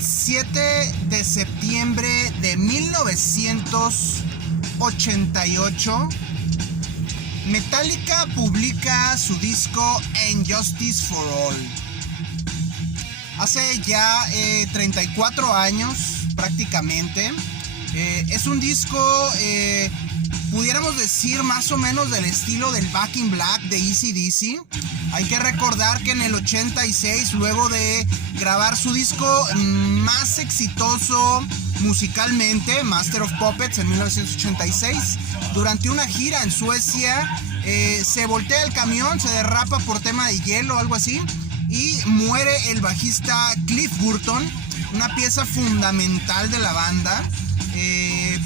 El 7 de septiembre de 1988, Metallica publica su disco And Justice for All. Hace ya 34 años prácticamente. Es un disco, pudiéramos decir, más o menos del estilo del Back in Black de AC/DC. Hay que recordar que en el 86, luego de grabar su disco más exitoso musicalmente, Master of Puppets, en 1986, durante una gira en Suecia, se voltea el camión, se derrapa por tema de hielo o algo así, y muere el bajista Cliff Burton, una pieza fundamental de la banda,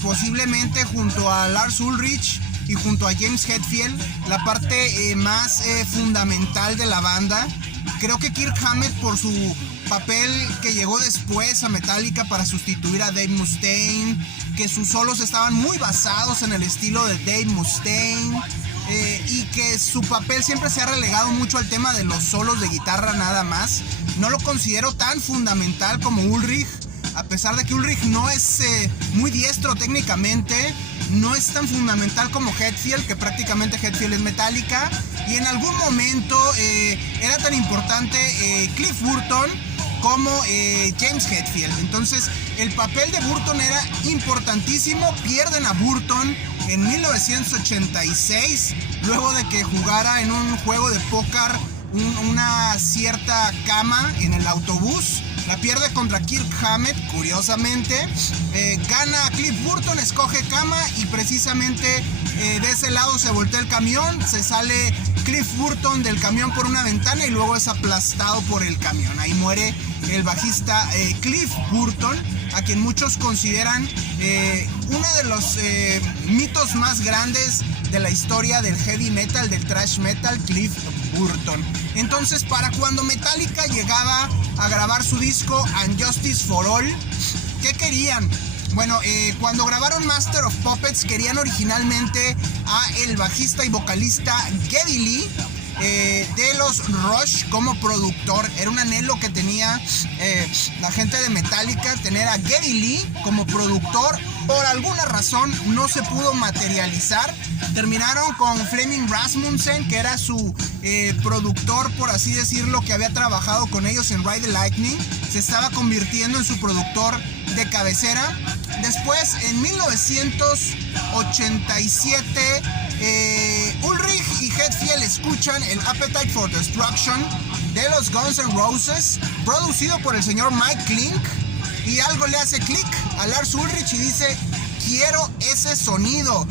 posiblemente junto a Lars Ulrich y junto a James Hetfield, la parte más fundamental de la banda. Creo que Kirk Hammett, por su papel que llegó después a Metallica para sustituir a Dave Mustaine, que sus solos estaban muy basados en el estilo de Dave Mustaine, y que su papel siempre se ha relegado mucho al tema de los solos de guitarra nada más. No lo considero tan fundamental como Ulrich, a pesar de que Ulrich no es muy diestro técnicamente. No es tan fundamental como Hetfield, que prácticamente Hetfield es Metallica. Y en algún momento era tan importante Cliff Burton como James Hetfield. Entonces el papel de Burton era importantísimo. Pierden a Burton en 1986, luego de que jugara en un juego de póker una cierta cama en el autobús. La pierde contra Kirk Hammett, curiosamente. Gana Cliff Burton, escoge cama, y precisamente de ese lado se voltea el camión. Se sale Cliff Burton del camión por una ventana y luego es aplastado por el camión. Ahí muere el bajista Cliff Burton, a quien muchos consideran uno de los mitos más grandes de la historia del heavy metal, del thrash metal, Cliff Burton. Entonces, para cuando Metallica llegaba a grabar su disco And Justice for All, ¿qué querían? Bueno, cuando grabaron Master of Puppets, querían originalmente a el bajista y vocalista Geddy Lee de los Rush como productor. Era un anhelo que tenía la gente de Metallica, tener a Geddy Lee como productor. Por alguna razón no se pudo materializar. Terminaron con Flemming Rasmussen, que era su productor, por así decirlo, que había trabajado con ellos en Ride the Lightning. Se estaba convirtiendo en su productor de cabecera. Después, en 1987, Ulrich y Hetfield escuchan el Appetite for Destruction de los Guns N' Roses, producido por el señor Mike Clink, y algo le hace clic a Lars Ulrich y dice: quiero ese sonido.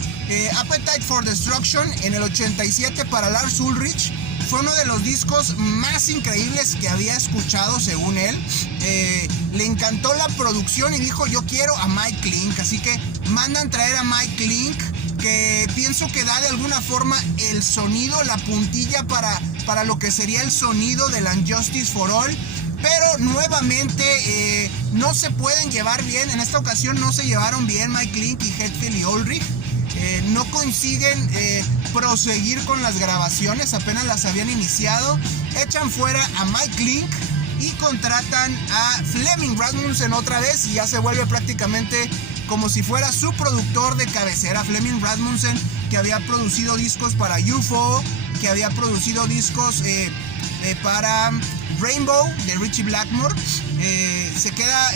Appetite for Destruction en el 87 para Lars Ulrich fue uno de los discos más increíbles que había escuchado, según él. Le encantó la producción y dijo: yo quiero a Mike Clink. Así que mandan traer a Mike Clink, que pienso que da de alguna forma el sonido, la puntilla para lo que sería el sonido del And Justice for All. Pero nuevamente no se pueden llevar bien. En esta ocasión no se llevaron bien Mike Clink y Hetfield y Ulrich. No consiguen proseguir con las grabaciones, apenas las habían iniciado. Echan fuera a Mike Clink y contratan a Flemming Rasmussen otra vez, y ya se vuelve prácticamente como si fuera su productor de cabecera. Flemming Rasmussen, que había producido discos para UFO, que había producido discos para Rainbow de Richie Blackmore. Se queda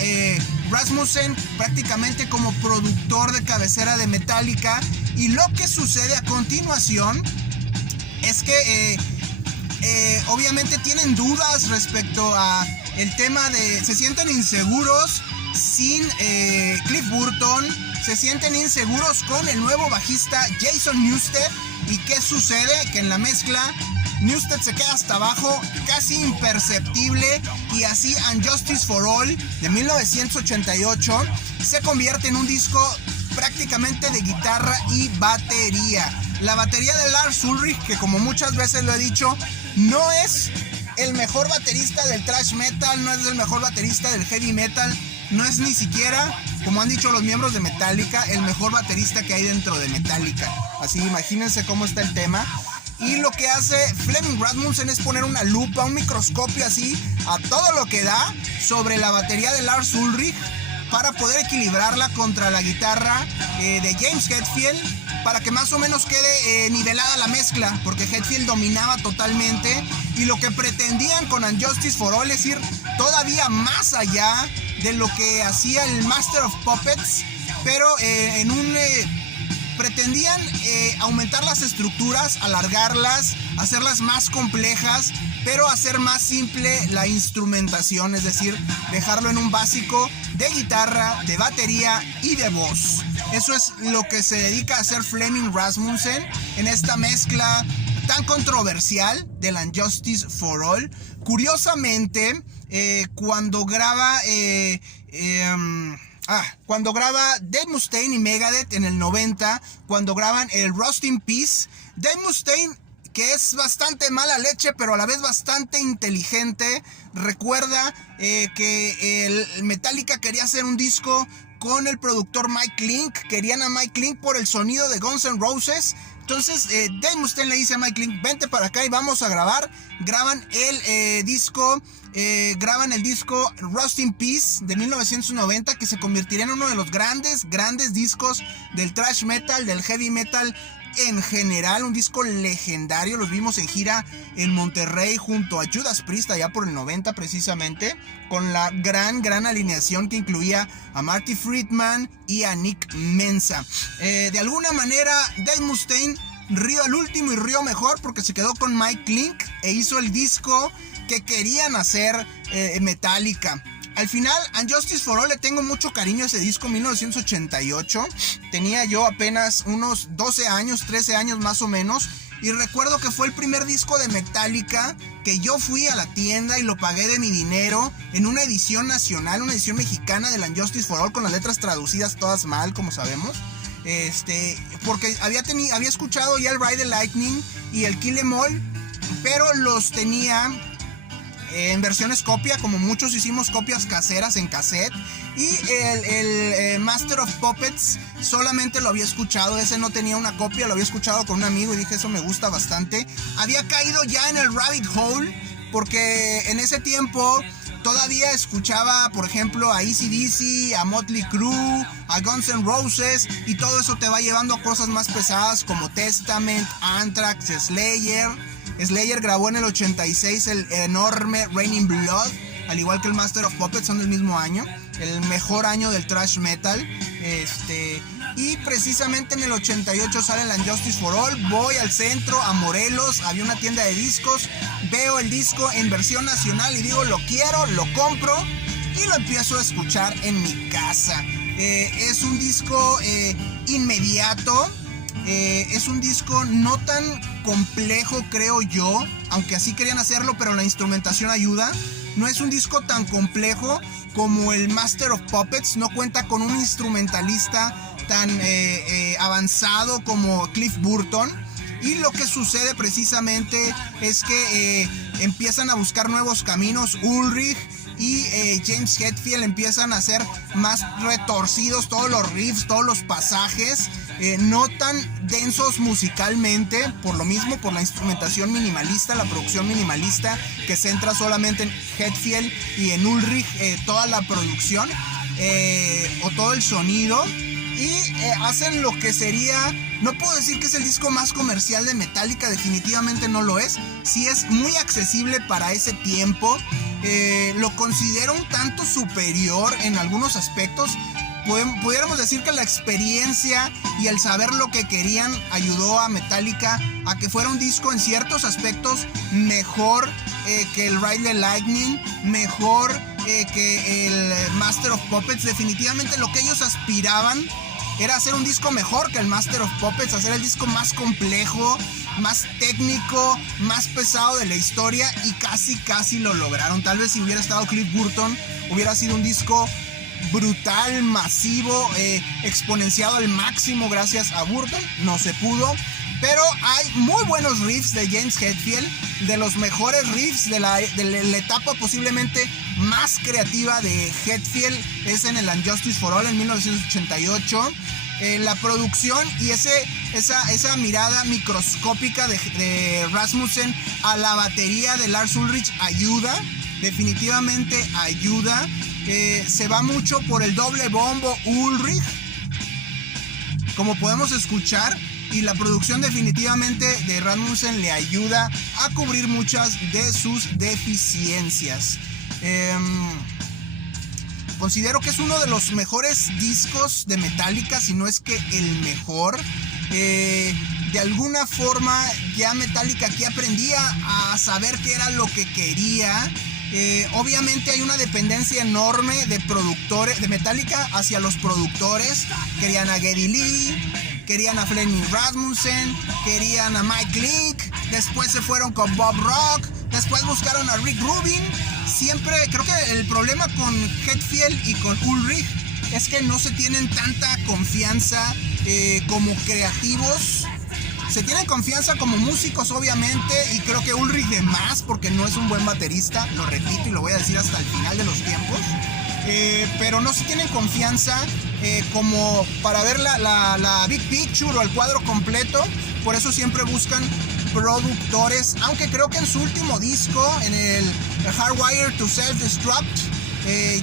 Rasmussen prácticamente como productor de cabecera de Metallica, y lo que sucede a continuación es que obviamente tienen dudas respecto a el tema de... se sienten inseguros sin Cliff Burton, se sienten inseguros con el nuevo bajista Jason Newsted. ¿Y qué sucede? Que en la mezcla Newsted se queda hasta abajo, casi imperceptible, y así And Justice for All de 1988 se convierte en un disco prácticamente de guitarra y batería. La batería de Lars Ulrich, que como muchas veces lo he dicho, no es el mejor baterista del thrash metal, no es el mejor baterista del heavy metal, no es ni siquiera, como han dicho los miembros de Metallica, el mejor baterista que hay dentro de Metallica. Así imagínense cómo está el tema. y lo que hace Flemming Rasmussen es poner una lupa, un microscopio así, a todo lo que da sobre la batería de Lars Ulrich para poder equilibrarla contra la guitarra de James Hetfield, para que más o menos quede nivelada la mezcla, porque Hetfield dominaba totalmente, y lo que pretendían con And Justice for All es ir todavía más allá de lo que hacía el Master of Puppets, pero pretendían aumentar las estructuras, alargarlas, hacerlas más complejas, pero hacer más simple la instrumentación, es decir, dejarlo en un básico de guitarra, de batería y de voz. Eso es lo que se dedica a hacer Flemming Rasmussen en esta mezcla tan controversial del And Justice for All. Curiosamente, cuando graba Dave Mustaine y Megadeth en el 90, cuando graban el Rust in Peace, Dave Mustaine, que es bastante mala leche, pero a la vez bastante inteligente, recuerda que el Metallica quería hacer un disco con el productor Mike Clink. Querían a Mike Clink por el sonido de Guns N' Roses. Entonces Dave Mustaine le dice a Mike Clink: vente para acá y vamos a grabar. Graban el disco Rust in Peace de 1990, que se convertiría en uno de los grandes discos del thrash metal, del heavy metal en general. Un disco legendario. Los vimos en gira en Monterrey junto a Judas Priest allá por el 90 precisamente, con la gran alineación que incluía a Marty Friedman y a Nick Menza. De alguna manera Dave Mustaine rió al último y rió mejor, porque se quedó con Mike Clink e hizo el disco que querían hacer Metallica. Al final, And Justice for All, le tengo mucho cariño a ese disco, 1988. Tenía yo apenas unos 12 años, 13 años más o menos. Y recuerdo que fue el primer disco de Metallica que yo fui a la tienda y lo pagué de mi dinero en una edición nacional, una edición mexicana del And Justice for All, con las letras traducidas todas mal, como sabemos. Porque había escuchado ya el Ride the Lightning y el Kill 'Em All, pero los tenía en versiones copia, como muchos hicimos copias caseras en cassette. Y el Master of Puppets solamente lo había escuchado, ese no tenía una copia, lo había escuchado con un amigo y dije: eso me gusta bastante. Había caído ya en el rabbit hole, porque en ese tiempo todavía escuchaba, por ejemplo, a AC/DC, a Motley Crue, a Guns N' Roses, y todo eso te va llevando a cosas más pesadas como Testament, Anthrax, Slayer grabó en el 86 el enorme Raining Blood, al igual que el Master of Puppets, son del mismo año, el mejor año del thrash metal. Y precisamente en el 88 sale el And Justice for All. Voy al centro, a Morelos, había una tienda de discos, veo el disco en versión nacional y digo: lo quiero, lo compro, y lo empiezo a escuchar en mi casa. Es un disco inmediato. Es un disco no tan complejo, creo yo, aunque así querían hacerlo, pero la instrumentación ayuda. No es un disco tan complejo como el Master of Puppets, no cuenta con un instrumentalista tan avanzado como Cliff Burton. Y lo que sucede precisamente es que empiezan a buscar nuevos caminos. Ulrich y James Hetfield empiezan a hacer más retorcidos todos los riffs, todos los pasajes, no tan densos musicalmente, por lo mismo, por la instrumentación minimalista, la producción minimalista que centra solamente en Hetfield y en Ulrich toda la producción o todo el sonido. Y hacen lo que sería, no puedo decir que es el disco más comercial de Metallica, definitivamente no lo es. Sí es muy accesible para ese tiempo. Lo considero un tanto superior en algunos aspectos. Pudiéramos decir que la experiencia y el saber lo que querían ayudó a Metallica a que fuera un disco en ciertos aspectos mejor que el Ride the Lightning, mejor que el Master of Puppets. Definitivamente lo que ellos aspiraban era hacer un disco mejor que el Master of Puppets, hacer el disco más complejo, más técnico, más pesado de la historia, y casi lo lograron. Tal vez si hubiera estado Cliff Burton hubiera sido un disco brutal, masivo, exponenciado al máximo gracias a Burton. No se pudo, pero hay muy buenos riffs de James Hetfield, de los mejores riffs de la etapa posiblemente más creativa de Hetfield es en el And Justice for All en 1988. La producción y esa mirada microscópica de Rasmussen a la batería de Lars Ulrich ayuda, definitivamente ayuda. Se va mucho por el doble bombo Ulrich, como podemos escuchar, y la producción definitivamente de Rasmussen le ayuda a cubrir muchas de sus deficiencias. Considero que es uno de los mejores discos de Metallica, si no es que el mejor. De alguna forma ya Metallica aquí aprendía a saber qué era lo que quería. Obviamente hay una dependencia enorme de productores, de Metallica hacia los productores. Querían a Geddy Lee, querían a Flemming Rasmussen, querían a Mike Leake, después se fueron con Bob Rock, después buscaron a Rick Rubin. Siempre creo que el problema con Hetfield y con Ulrich es que no se tienen tanta confianza como creativos. Se tienen confianza como músicos, obviamente, y creo que Ulrich de más, porque no es un buen baterista, lo repito y lo voy a decir hasta el final de los tiempos. Pero no se tienen confianza como para ver la big picture o el cuadro completo. Por eso siempre buscan productores, aunque creo que en su último disco, en el Hardwired to Self-Destruct,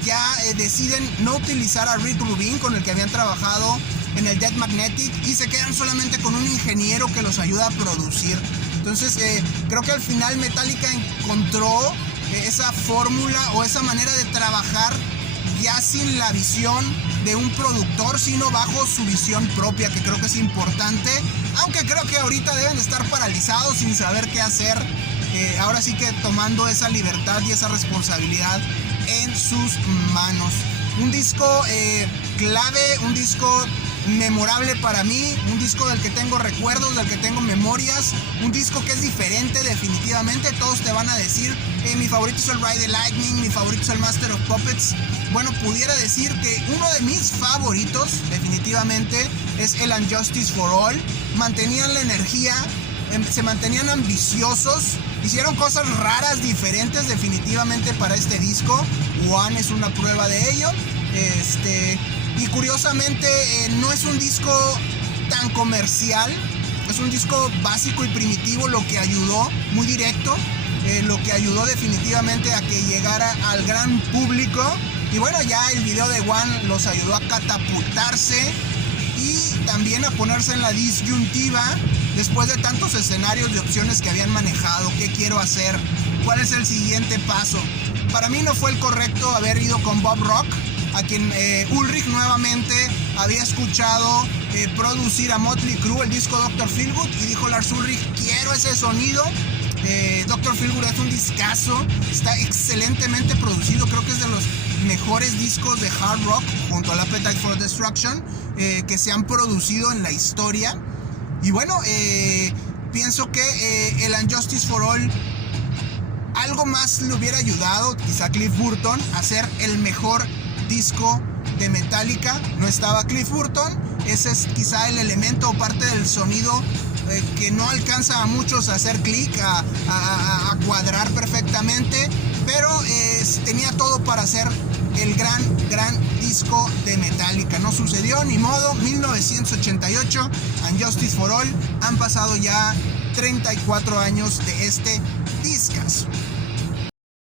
ya deciden no utilizar a Rick Rubin, con el que habían trabajado en el Dead Magnetic, y se quedan solamente con un ingeniero que los ayuda a producir. Entonces creo que al final Metallica encontró esa fórmula o esa manera de trabajar ya sin la visión de un productor, sino bajo su visión propia, que creo que es importante, aunque creo que ahorita deben de estar paralizados sin saber qué hacer. Ahora sí que tomando esa libertad y esa responsabilidad en sus manos. Un disco clave, un disco memorable para mí, un disco del que tengo recuerdos, del que tengo memorias, un disco que es diferente definitivamente. Todos te van a decir, mi favorito es el Ride the Lightning, mi favorito es el Master of Puppets. Bueno, pudiera decir que uno de mis favoritos definitivamente es el And Justice for All. Mantenían la energía, se mantenían ambiciosos, hicieron cosas raras, diferentes definitivamente para este disco. One es una prueba de ello. Y curiosamente no es un disco tan comercial, es un disco básico y primitivo, lo que ayudó, muy directo, lo que ayudó definitivamente a que llegara al gran público. Y bueno, ya el video de One los ayudó a catapultarse y también a ponerse en la disyuntiva después de tantos escenarios y opciones que habían manejado. ¿Qué quiero hacer? ¿Cuál es el siguiente paso? Para mí no fue el correcto haber ido con Bob Rock, a quien Ulrich nuevamente había escuchado producir a Motley Crue el disco Dr. Feelgood, y dijo Lars Ulrich, quiero ese sonido. Dr. Feelgood es un discazo, está excelentemente producido, creo que es de los mejores discos de hard rock junto al Appetite for Destruction que se han producido en la historia. Y bueno, pienso que el And Justice for All, algo más le hubiera ayudado quizá a Cliff Burton a ser el mejor disco de Metallica. No estaba Cliff Burton, ese es quizá el elemento o parte del sonido que no alcanza a muchos a hacer clic, a cuadrar perfectamente, pero tenía todo para ser el gran disco de Metallica. No sucedió, ni modo. 1988, And Justice for All. Han pasado ya 34 años de este discazo.